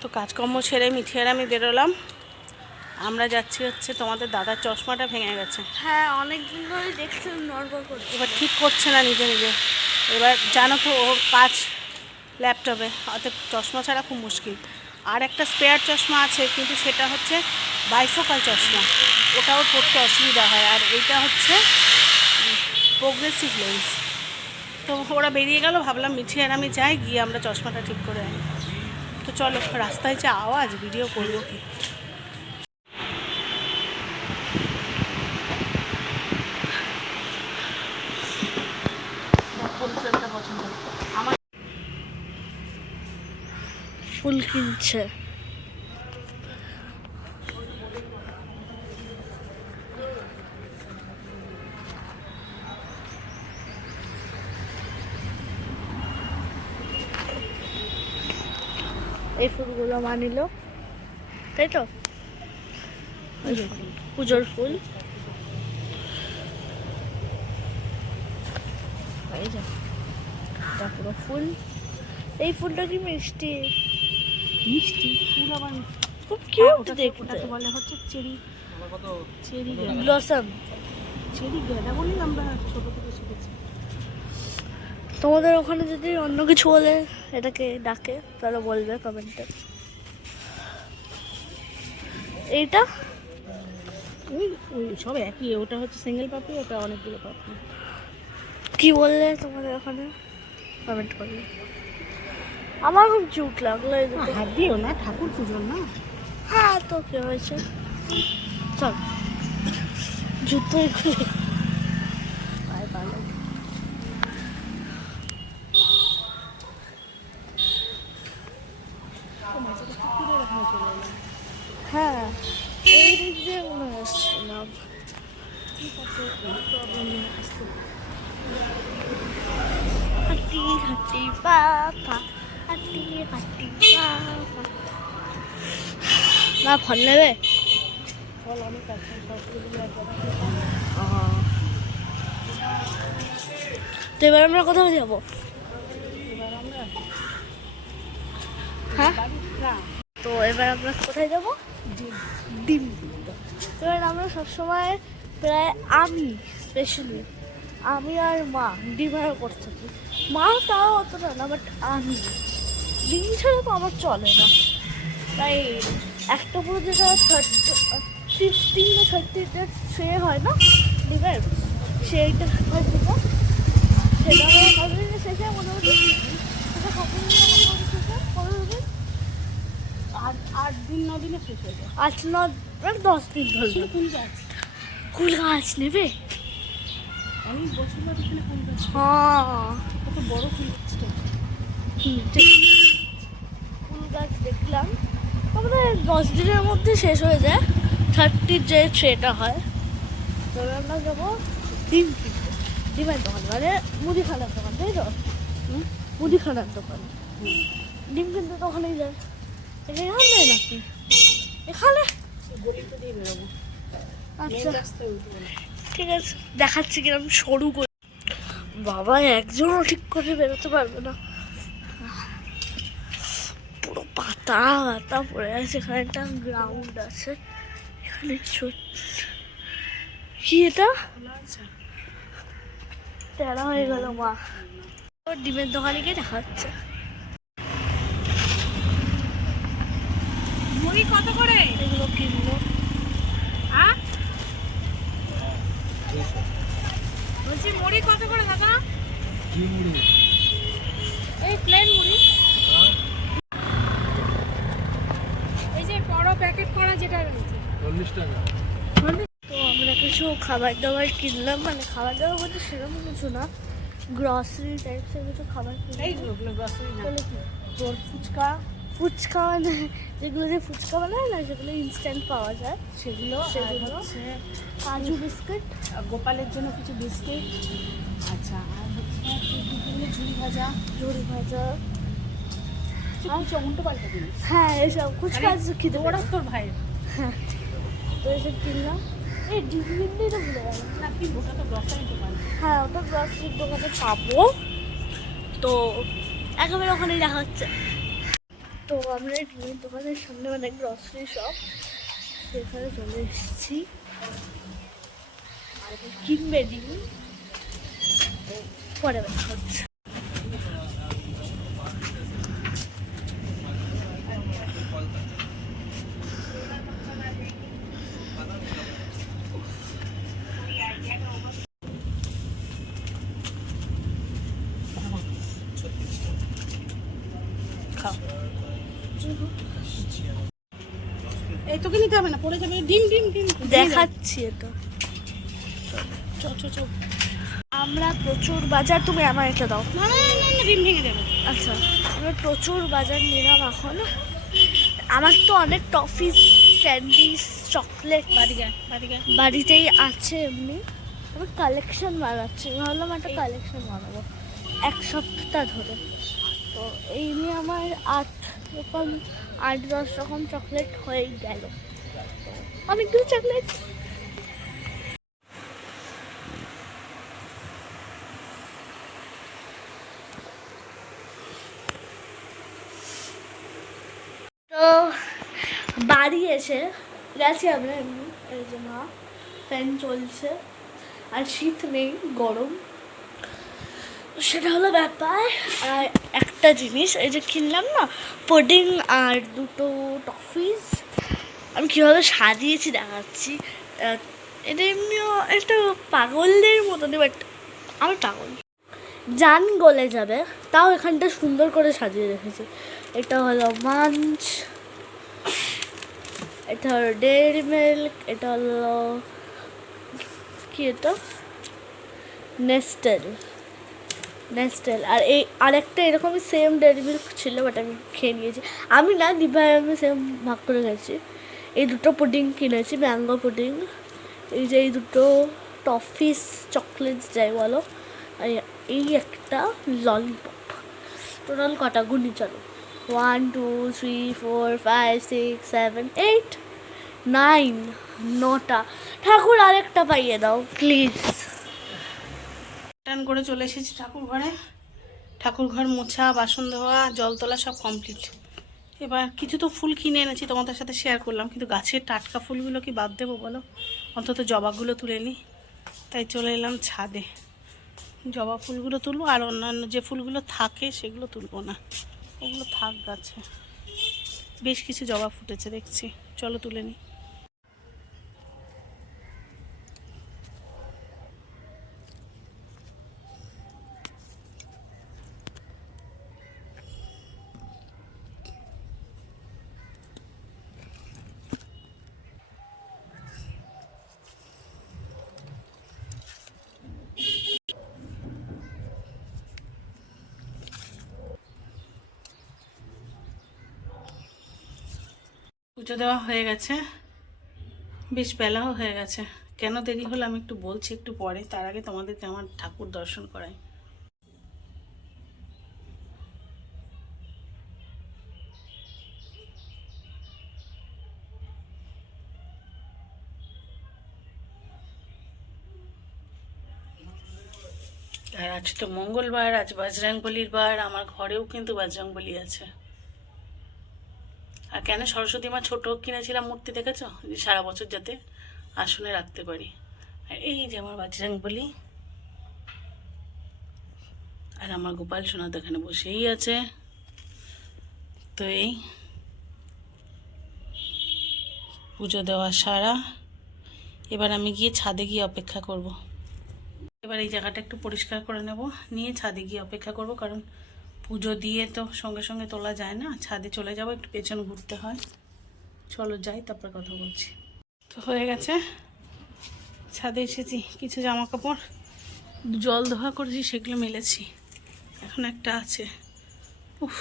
তো কাজকর্ম ছেড়ে মিঠি আর আমি বেরোলাম। আমরা যাচ্ছি হচ্ছে তোমাদের দাদার চশমাটা ভেঙে গেছে। হ্যাঁ অনেক দিন ধরে দেখছি নড়বড় করছে। এবার ঠিক করছে না নিজে নিজে। এবার জানো তো ওর কাজ ল্যাপটপে অতএব চশমা ছাড়া খুব মুশকিল। আর একটা স্পেয়ার চশমা আছে কিন্তু সেটা হচ্ছে বাইফোকাল চশমা। ওটাও পড়তে অসুবিধা হয়। আর এইটা হচ্ছে প্রোগ্রেসিভ লেন্স তো ওরা বেরিয়ে গেল ভাবলাম মিঠি আর আমি যাই গিয়ে আমরা চশমাটা ঠিক করে আনি। তো চলো রাস্তায় যে আওয়াজ ভিডিও করব কি? ফুল কিনছে এই ফুলগুলো মানিল তাই তো? পুজোর ফুল। এই যে এটা পুরো ফুল। এই ফুলটা কি মিষ্টি? মিষ্টি ফুল আবার খুব কিউট ওটাকে- দেখতে। বলে হচ্ছে চেরি চেরি ব্লসম চেরি গেঁদা বলি আমরা ছোট থেকে শিখেছি। তোমাদের ওখানে যদি অন্য কিছু বলে এটাকে ডাকে তাহলে বলবে কমেন্টে এইটা? সব একই ওটা হচ্ছে সিঙ্গেল পাপড়ি ওটা অনেকগুলো পাপড়ি কি বললে তোমাদের ওখানে? কমেন্ট করবে আমার খুব চুট লাগল হাত দিও না ঠাকুর পুজোর না। হ্যাঁ তো কি হয়েছে? চল। জুতো খুলে পায়ে পালে হ্যাঁ এই দিক দিয়ে মনে হচ্ছিলাম হাঁটি হাঁটি বাবা হাঁটি হাঁটি বাবা না ফল নেবে? ফল অনেক আছে তো এবার আমরা কোথাও যাব? হ্যাঁ? তো এবার আমরা কোথায় যাব? ডিম। ডিম এবার আমরা সবসময় প্রায় আমি স্পেশালি আমি আর মা ডিমের উপর থাকি। মা তাও অতটা না বাট আমি। ডিম ছাড়া তো আমার চলে না। তাই একটা পুরো যেটা থার্টি ফিফটিন বা থার্টিটা সে হয় না? ডিমের সেইটা হয় যেটা সেটা আমার কতদিনের শেষে মোটামুটি সেটা মোটামুটি শেষে কবে আট আট দিন ন দিনে শেষ হয়ে যায়। আট ন দশ দিন ধরবে ফুল গাছ? কুল গাছ নেবে? অনেক বছর এখানে ফুল গাছ। হ্যাঁ। কত বড় ফুল গাছটা। ফুল গাছ দেখলাম তারপরে দশ দিনের মধ্যে শেষ হয়ে যায়। থার্টির যে ট্রেটা হয়। তবে আমরা যাব ডিম কিনতে। ডিমের দোকান মানে মুদিখানার দোকান তাই তো? মুদিখানার দোকান। ডিম কিনতে তো ওখানেই যায়। এখানে নাকি? এখানে? আচ্ছা। ঠিক আছে দেখাচ্ছি কিরম সরু করে বাবা একজনও ঠিক করে বেরোতে পারবে না। পাতা পাতা পড়ে আছে এখানে একটা গ্রাউন্ড আছে। এখানে কি এটা? তেরা হয়ে গেল মা। ওর ডিমের দোকানে গিয়ে দেখা হচ্ছে মুড়ি কত করে? এগুলো হ্যাঁ বলছি মুড়ি কত করে দাদা? এই প্লেন মুড়ি এই যে বড় প্যাকেট করা যেটা রয়েছে। চল্লিশ টাকা। তো আমরা কিছু খাবার দাবার কিনলাম মানে খাবার দাবার বলতে সেরকম কিছু না গ্রসারি টাইপসের কিছু খাবার তোর ফুচকা? ফুচকা মানে যেগুলো যে ফুচকা বানায় না সেগুলো ইনস্ট্যান্ট পাওয়া যায়। সেগুলো সেগুলো? কাজু বিস্কুট। গোপালের জন্য কিছু বিস্কিট। আচ্ছা আর হচ্ছে ঝুড়ি ভাজা। ঝুড়ি ভাজা। হ্যাঁ এসব খেতে ওরা তোর ভাই। তো এসব কিনলাম এই তো ভুলে গেলাম। না কি ওটা তো গ্রসারি দোকান? হ্যাঁ ওটা গ্রসারির দোকানে পাবো। তো একেবারে ওখানেই দেখা হচ্ছে। তো আমরা ডিমের দোকানের সামনে মানে গ্রসারি শপ সেখানে চলে এসেছি। আর কিনবে ডিম? পরে হচ্ছে খাও এই তোকে নিতে হবে না পড়ে যাবে ডিম ডিম ডিম দেখাচ্ছি এটা। চ চ চ। আমরা প্রচুর বাজার তুমি আমার এটা দাও। ডিম ভেঙে দেবে। আচ্ছা আমরা প্রচুর বাজার নিলাম এখন। আমার তো অনেক টফিস ক্যান্ডিস চকলেট বাড়িতেই আছে এমনি। আমি কালেকশন বানাচ্ছি। ভাবলাম একটা কালেকশন বানাবো। এক সপ্তাহ ধরে। তো এই নিয়ে আমার আট রকম আট দশ রকম চকলেট হয়ে গেল। অনেকগুলো চকলেট। বাড়ি এসে গেছি আমরা এমনি। এই যে মা ফ্যান চলছে আর শীত নেই, গরম। সেটা হলো ব্যাপার। আর একটা জিনিস, এই যে কিনলাম না পুডিং আর দুটো টফিস আমি কীভাবে সাজিয়েছি দেখাচ্ছি। এটা এমনিও একটা পাগলদের মতনই বাট আমি পাগল। জান গলে যাবে, তাও এখানটা সুন্দর করে সাজিয়ে রেখেছি। এটা হলো মাঞ্চ। এটা হলো ডেয়ারি মিল্ক এটা হলো কি এটা? নেস্টেল নেস্টেল আর এই আরেকটা এরকমই সেম ডেয়ারি মিল্ক ছিল বাট আমি খেয়ে নিয়েছি। আমি না, দিভাই, আমি সেম ভাগ করে গেছি এই দুটো পুডিং কিনেছি ম্যাঙ্গো পুডিং এই যে এই দুটো টফিস চকলেটস যাই বলো, এই একটা ললিপপ টোটাল কটা গুনি চলো। One two three four five six seven eight nine নটা ঠাকুর আরেকটা পাইয়ে দাও প্লিজ টান করে চলে এসেছি ঠাকুর ঘরে। ঠাকুর ঘর মোছা, বাসন ধোয়া, জল তোলা সব কমপ্লিট এবার কিছু তো ফুল কিনে এনেছি, তোমাদের সাথে শেয়ার করলাম। কিন্তু গাছের টাটকা ফুলগুলো কি বাদ দেবো বলো? অন্তত জবাগুলো তুলে নিই তাই চলে এলাম ছাদে। জবা ফুলগুলো তুলবো, আর অন্যান্য যে ফুলগুলো থাকে সেগুলো তুলবো না। ওগুলো থাক গাছে। বেশ কিছু জবা ফুটেছে দেখছি। চলো তুলে নিই পুজো দেওয়া হয়ে গেছে। বেশ বেলাও হয়ে গেছে। কেন দেরি হলো আমি একটু বলছি একটু পরে। তার আগে তোমাদেরকে আমার ঠাকুর দর্শন করাই। আর আজ তো মঙ্গলবার, আজ বজরং বলির বার। আমার ঘরেও কিন্তু বজরং বলি আছে। আর কেন সরস্বতী মা ছোট কিনেছিলাম মূর্তি দেখেছ? যে সারা বছর যাতে আসনে রাখতে পারি। আর এই যে আমার বাজরাং বলি। আর আমার গোপাল সোনা তো এখানে বসেই আছে। তো এই পুজো দেওয়া সারা। এবার আমি গিয়ে ছাদে গিয়ে অপেক্ষা করব। এবার এই জায়গাটা একটু পরিষ্কার করে নেব। নিয়ে ছাদে গিয়ে অপেক্ষা করব, কারণ পুজো দিয়ে তো সঙ্গে সঙ্গে তোলা যায় না। ছাদে চলে যাব, একটু পেছন ঘুরতে হয়। চলো যাই, তারপর কথা বলছি। তো হয়ে গেছে। ছাদে এসেছি, কিছু জামা কাপড় জল ধোয়া করেছি, সেগুলো মেলেছি। এখন একটা আছে। উফ,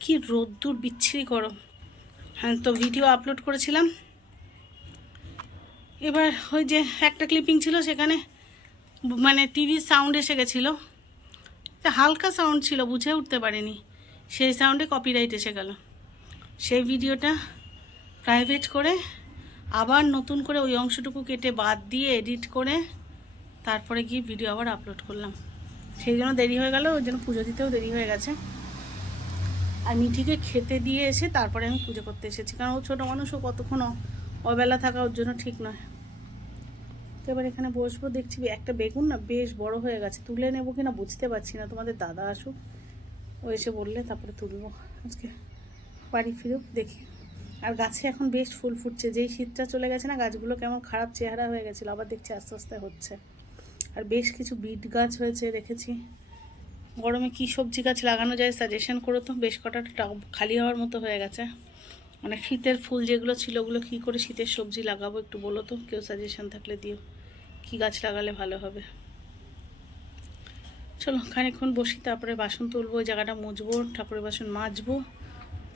কি রোদ্দুর, বিচ্ছিরি গরম। হ্যাঁ তো ভিডিও আপলোড করেছিলাম। এবার ওই যে একটা ক্লিপিং ছিল সেখানে মানে টিভির সাউন্ড এসে গেছিল। একটা হালকা সাউন্ড ছিল, বুঝে উঠতে পারিনি। সেই সাউন্ডে কপিরাইট এসে গেল। সেই ভিডিওটা প্রাইভেট করে আবার নতুন করে ওই অংশটুকু কেটে বাদ দিয়ে এডিট করে তারপরে গিয়ে ভিডিও আবার আপলোড করলাম। সেই জন্য দেরি হয়ে গেল, ওই জন্য পুজো দিতেও দেরি হয়ে গেছে। আর মিঠিকে খেতে দিয়ে এসে তারপরে আমি পুজো করতে এসেছি। কারণ ও ছোটো মানুষও কতক্ষণ অবেলা থাকা ওর জন্য ঠিক নয়। তো এবার এখানে বসবো, দেখছি একটা বেগুন না বেশ বড় হয়ে গেছে। তুলে নেব কিনা বুঝতে পারছি না, তোমাদের দাদা আসুক। ও এসে বললে, তারপরে তুলবো। আজকে বাড়ি ফিরুক, দেখি। আর গাছে এখন বেশ ফুল ফুটছে, যেই শীতটা চলে গেছে না, গাছগুলো কেমন খারাপ চেহারা হয়ে গেছিল, আবার দেখছি আস্তে আস্তে হচ্ছে। আর বেশ কিছু বিট গাছ হয়েছে, রেখেছি। গরমে কি সবজি গাছ লাগানো যায় সাজেশন করো তো, বেশ কটা টাব খালি হওয়ার মতো হয়ে গেছে। মানে শীতের ফুল যেগুলো ছিল, ওগুলো কী করে শীতের সবজি লাগাবো একটু বলো তো, কেউ সাজেশন থাকলে দিও। কী গাছ লাগালে ভালো হবে। চলো, খানিকক্ষণ বসি, তারপরে বাসন তুলবো, ওই জায়গাটা মুছবো, ঠাকুরের বাসন মাজবো,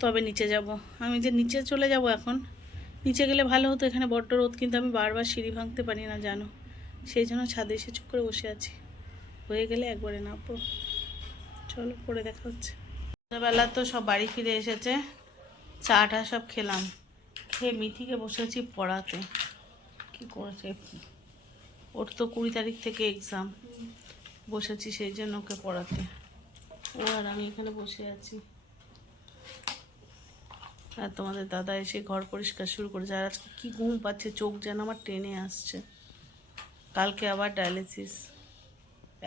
তবে নিচে যাব। আমি যে নিচে চলে যাব এখন, নিচে গেলে ভালো হতো, এখানে বড্ড রোদ, কিন্তু আমি বারবার সিঁড়ি ভাঙতে পারি না, জানো? সেই জন্য ছাদে এসে চুপ করে বসে আছি। হয়ে গেলে একবারে নামবো। চলো, পরে দেখা হচ্ছে। সন্ধ্যাবেলা তো সব বাড়ি ফিরে এসেছে, চাটা সব খেলাম। খেয়ে মিঠিকে বসেছি পড়াতে। কি করেছে? ওর তো কুড়ি তারিখ থেকে এক্সাম বসেছি সেই জন্য ওকে পড়াতে। ও আর আমি এখানে বসে আছি। আর তোমাদের দাদা এসে ঘর পরিষ্কার শুরু করেছে। আর আজকে কি ঘুম পাচ্ছে, চোখ যেন আমার টেনে আসছে। কালকে আবার ডায়ালিসিস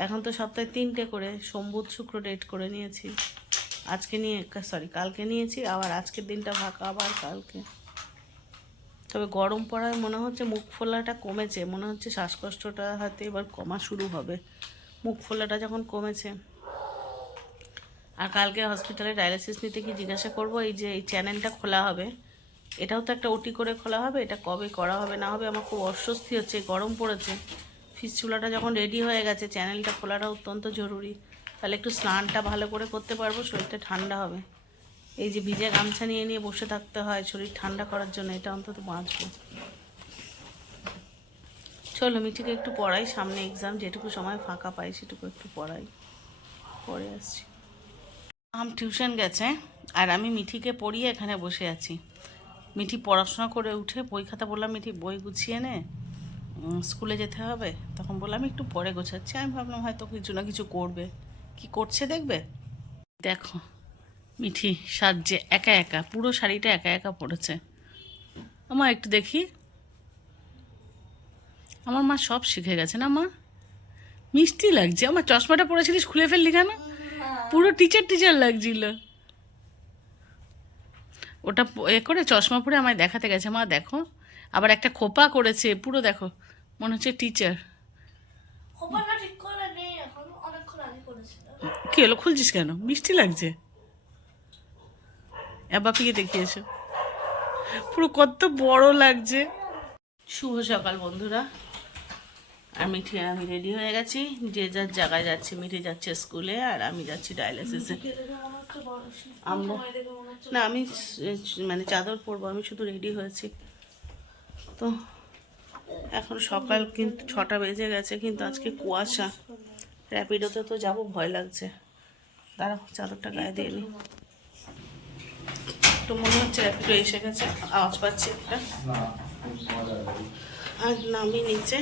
এখন তো সপ্তাহে তিনটে করে, সোম, বুধ, শুক্র ডেট করে নিয়েছি। আজকে নিয়ে সরি কালকে নিয়েছি, আবার আজকের দিনটা ফাঁকা, আবার কালকে। তবে গরম পড়ায় মনে হচ্ছে মুখ ফোলাটা কমেছে, মনে হচ্ছে শ্বাসকষ্টটা হয়তো এবার কমা শুরু হবে। মুখ ফোলাটা যখন কমেছে। আর কালকে হসপিটালে ডায়ালিসিস নিতে কি জিজ্ঞাসা করব, এই যে এই চ্যানেলটা খোলা হবে, এটাও তো একটা ওটি করে খোলা হবে, এটা কবে করা হবে, না হবে, আমার খুব অস্বস্তি হচ্ছে, গরম পড়েছে। ফিস চুলাটা যখন রেডি হয়ে গেছে চ্যানেলটা খোলাটা অত্যন্ত জরুরি। তাহলে একটু স্নানটা ভালো করে করতে পারব, শরীরটা ঠান্ডা হবে। এই যে ভিজে গামছা নিয়ে নিয়ে বসে থাকতে হয়, শরীর ঠান্ডা করার জন্য, এটা অন্তত বাঁচবো। চলো, মিঠিকে একটু পড়াই, সামনে এক্সাম যেটুকু সময় ফাঁকা পাই সেটুকু একটু পড়াই। পরে আসছি। আম টিউশন গেছে, আর আমি মিঠিকে পড়িয়ে এখানে বসে আছি। মিঠি পড়াশোনা করে উঠে বই খাতা বললাম, মিঠি, বই গুছিয়ে নে। স্কুলে যেতে হবে? তখন বললাম, একটু পরে গোছাচ্ছি। আমি ভাবলাম, হয়তো কিছু না কিছু করবে। কি করছে দেখবে? দেখো মিঠি সাজছে একা একা পুরো শাড়িটা একা একা পড়েছে আমার একটু দেখি। আমার মা সব শিখে গেছে না মা মিষ্টি লাগছে। আমার চশমাটা পরেছিলিস খুলে ফেললি কেন? পুরো টিচার টিচার লাগছিল। ওটা এ করে চশমা পরে আমায় দেখাতে গেছে। মা দেখো। আবার একটা খোপা করেছে। পুরো দেখো। মনে হচ্ছে টিচার কি হলো? খুলছিস কেন? মিষ্টি লাগছে? বাপিকে দেখিয়েছো পুরো কত বড় লাগছে। শুভ সকাল বন্ধুরা। আর মিঠি আমি রেডি হয়ে গেছি। যে যার জায়গায় যাচ্ছে, মিঠি যাচ্ছে স্কুলে আর আমি যাচ্ছি ডায়ালিসিসে। আমরা না, আমি মানে চাদর পরবো, আমি শুধু রেডি হয়েছি। তো, এখন সকাল কিন্তু ছটা বেজে গেছে, কিন্তু আজকে কুয়াশা। র্যাপিডোতে তো যাব, ভয় লাগছে। দাঁড়াও, চাদরটা গায়ে দিয়ে নি। তো মনে হচ্ছে র্যাপিডো এসে গেছে, আওয়াজ পাচ্ছি একটা। আর নামি নিচে।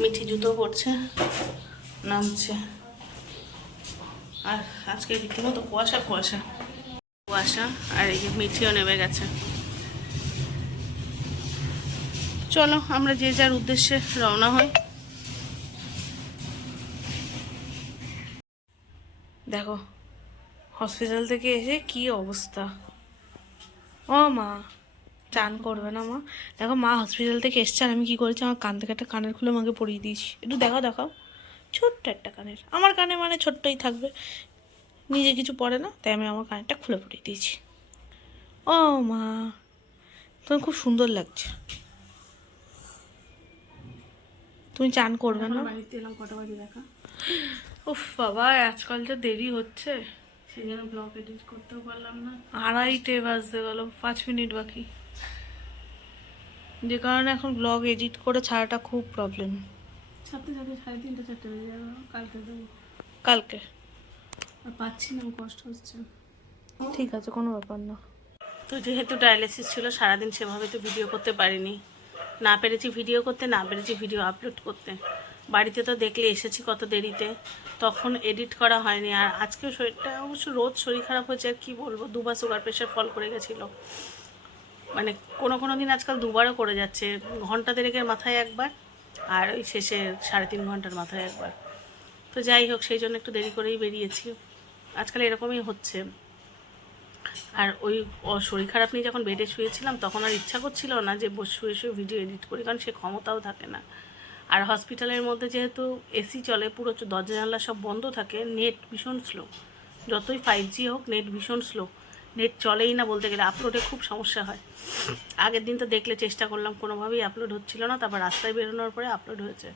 মিঠি জুতো পরছে, নামছে। আর আজকে রীতিমতো কুয়াশা কুয়াশা। কুয়াশা, আর এই মিঠিও নেমে গেছে। চলো, আমরা যে যার উদ্দেশ্যে রওনা হই। দেখো হসপিটাল থেকে এসে কি অবস্থা? ও মা চান করবে না মা। দেখো মা হসপিটাল থেকে এসছে আর আমি কি করেছি? আমার কান থেকে একটা কানের খুলে মাকে পরিয়ে দিয়েছি। একটু দেখাও দেখাও। ছোট্ট একটা কানের। আমার কানে মানে ছোট্টই থাকবে। নিজে কিছু পড়ে না তাই আমি আমার কানেরটা খুলে পরিয়ে দিয়েছি। ও মা তোমার খুব সুন্দর লাগছে। তুমি চান করবে না? বাড়িতে এলাম কটা বাজে দেখা। উফ বাবা আজকাল যে দেরি হচ্ছে। সেই জন্য ব্লগ এডিট করতেও পারলাম না। আড়াইটে বাজতে গেল পাঁচ মিনিট বাকি। যে কারণে এখন ব্লগ এডিট করে ছাড়াটা খুব প্রবলেম ছাড়তে ছাড়তে সাড়ে তিনটে চারটে বেজে যাবে কালকে দেবো কালকে। আর পাচ্ছি না কষ্ট হচ্ছে। ঠিক আছে কোনো ব্যাপার না। তো যেহেতু ডায়ালিসিস ছিল সারাদিন সেভাবে তো ভিডিও করতে পারিনি। না পেরেছি ভিডিও করতে না পেরেছি ভিডিও আপলোড করতে। বাড়িতে তো দেখলে এসেছি কত দেরিতে। তখন এডিট করা হয়নি। আর আজকে শরীরটা অবশ্য রোজ শরীর খারাপ হয়েছে, আর কী বলব? দুবার সুগার প্রেশার ফল করে গেছিল। মানে কোনো কোনো দিন আজকাল দুবারও করে যাচ্ছে। ঘণ্টা দেড়েকের মাথায় একবার, আর ওই শেষে সাড়ে তিন ঘণ্টার মাথায় একবার। তো যাই হোক, সেই জন্য একটু দেরি করেই বেরিয়েছি। আজকাল এরকমই হচ্ছে। আর ওই শরীর খারাপ নিয়ে যখন বেডে শুয়েছিলাম, তখন আর ইচ্ছা করছিল না যে বসে শুয়ে শুয়ে ভিডিও এডিট করি, কারণ সে ক্ষমতাও থাকে না। আর হসপিটালের মধ্যে যেহেতু এসি চলে, পুরো দরজা জানলা সব বন্ধ থাকে নেট ভীষণ স্লো যতই ফাইভ জি হোক নেট ভীষণ স্লো নেট চলেই না বলতে গেলে আপলোডে খুব সমস্যা হয়। আগের দিন তো দেখলে চেষ্টা করলাম, কোনোভাবেই আপলোড হচ্ছিল না, তারপর রাস্তায় বেরোনোর পরে আপলোড হয়েছে।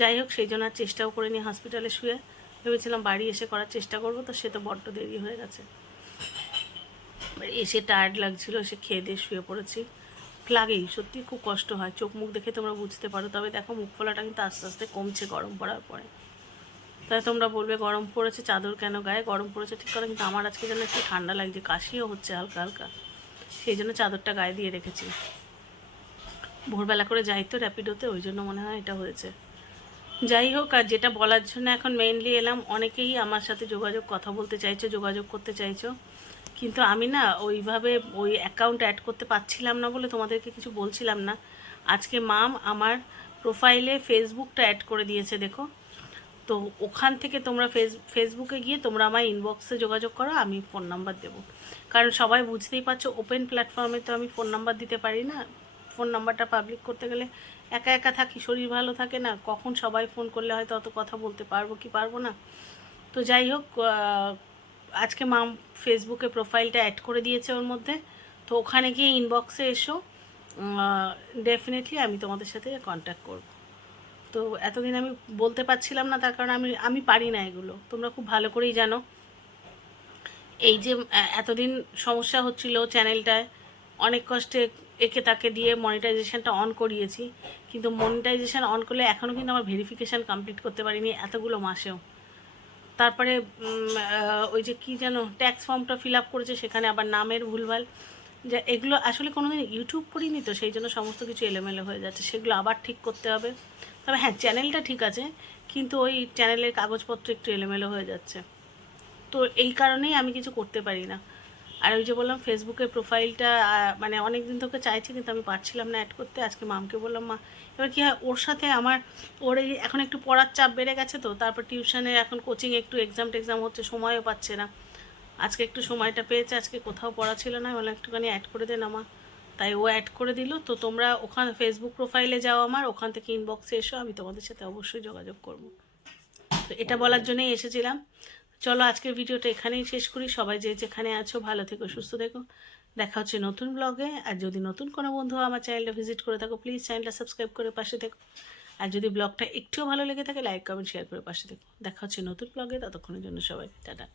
যাই হোক, সেই জন্য আর চেষ্টাও করে করিনি হসপিটালে শুয়ে। ভেবেছিলাম বাড়ি এসে করার চেষ্টা করব, তো সে তো বড্ড দেরি হয়ে গেছে। এসে টায়ার্ড লাগছিল, এসে খেয়ে দিয়ে শুয়ে পড়েছি। লাগেই সত্যি খুব কষ্ট হয়। চোখ মুখ দেখে তোমরা বুঝতে পারো। তবে দেখো, মুখ ফোলাটা কিন্তু আস্তে আস্তে কমছে গরম পড়ার পরে। তাই তোমরা বলবে, গরম পড়েছে, চাদর কেন গায়ে? গরম পড়েছে ঠিক করে কিন্তু আমার আজকে যেন একটু ঠান্ডা লাগছে, কাশিও হচ্ছে হালকা হালকা। সেই জন্য চাদরটা গায়ে দিয়ে রেখেছি। ভোরবেলা করে যাই তো র্যাপিডোতে ওই জন্য মনে হয় এটা হয়েছে। যাই হোক, আর যেটা বলার জন্য এখন মেইনলি এলাম, অনেকেই আমার সাথে যোগাযোগ, কথা বলতে চাইছো, যোগাযোগ করতে চাইছো। কিন্তু আমি না ওইভাবে ওই অ্যাকাউন্ট অ্যাড করতে পারছিলাম না বলে তোমাদেরকে কিছু বলছিলাম না। আজকে মাম আমার প্রোফাইলে ফেসবুকটা অ্যাড করে দিয়েছে, দেখো। তো ওখান থেকে তোমরা ফেস ফেসবুকে গিয়ে তোমরা আমার ইনবক্সে যোগাযোগ করো, আমি ফোন নাম্বার দেবো। কারণ সবাই বুঝতেই পারছ ওপেন প্ল্যাটফর্মে তো আমি ফোন নাম্বার দিতে পারি না। ফোন নাম্বারটা পাবলিক করতে গেলে একা একা থাকি, শরীর ভালো থাকে না, কখন সবাই ফোন করলে হয়তো অত কথা বলতে পারব কি পারব না। তো যাই হোক আজকে মাম ফেসবুকে প্রোফাইলটা অ্যাড করে দিয়েছে ওর মধ্যে। তো ওখানে গিয়ে ইনবক্সে এসো ডেফিনেটলি আমি তোমাদের সাথে কন্ট্যাক্ট করব। তো এতদিন আমি বলতে পারছিলাম না, তার কারণ আমি আমি পারি না এগুলো। তোমরা খুব ভালো করেই জানো। এই যে এতদিন সমস্যা হচ্ছিল চ্যানেলটায় অনেক কষ্টে একে তাকে দিয়ে মনিটাইজেশনটা অন করিয়েছি। কিন্তু মনিটাইজেশন অন করলে এখনও কিন্তু আমার ভেরিফিকেশান কমপ্লিট করতে পারিনি এতগুলো মাসেও। তারপরে ওই যে কি যেন ট্যাক্স ফর্মটা ফিল আপ করেছে, সেখানে আবার নামের ভুলভাল। যে এগুলো আসলে কোনো দিন ইউটিউব করিনি তো, সেই জন্য সমস্ত কিছু এলোমেলো হয়ে যাচ্ছে, সেগুলো আবার ঠিক করতে হবে। তবে হ্যাঁ চ্যানেলটা ঠিক আছে, কিন্তু ওই চ্যানেলের কাগজপত্র একটু এলোমেলো হয়ে যাচ্ছে। তো এই কারণেই আমি কিছু করতে পারি না। আর ওই যে বললাম ফেসবুকের প্রোফাইলটা মানে অনেক দিন থেকে চাইছি, কিন্তু আমি পারছিলাম না অ্যাড করতে। আজকে মামকে বললাম, মা এবার কি হয়, ওর সাথে আমার, ওর এখন একটু পড়ার চাপ বেড়ে গেছে তো, তারপর টিউশনে এখন কোচিং একটু এক্সাম টেক্সাম হচ্ছে, সময়ও পাচ্ছে না। আজকে একটু সময়টা পেয়েছে, আজকে কোথাও পড়া ছিল না বলে একটুখানি অ্যাড করে দেন আমার। তাই ও অ্যাড করে দিল, তো তোমরা ওখানে ফেসবুক প্রোফাইলে যাও আমার, ওখান থেকে ইনবক্সে এসো, আমি তোমাদের সাথে অবশ্যই যোগাযোগ করব। তো এটা বলার জন্যই এসেছিলাম। চলো আজকের ভিডিওটা এখানেই শেষ করি। সবাই যে যেখানে আছো, ভালো থেকো, সুস্থ থেকো। দেখা হচ্ছে নতুন ব্লগে আর যদি নতুন কোনো বন্ধু আমার চ্যানেলটা ভিজিট করে থাকো প্লিজ চ্যানেলটা সাবস্ক্রাইব করে পাশে থেকো। আর যদি ব্লগটা একটুও ভালো লেগে থাকে লাইক কমেন্ট শেয়ার করে পাশে থেকো। দেখা হচ্ছে নতুন ব্লগে ততক্ষণের জন্য সবাই, টাটা।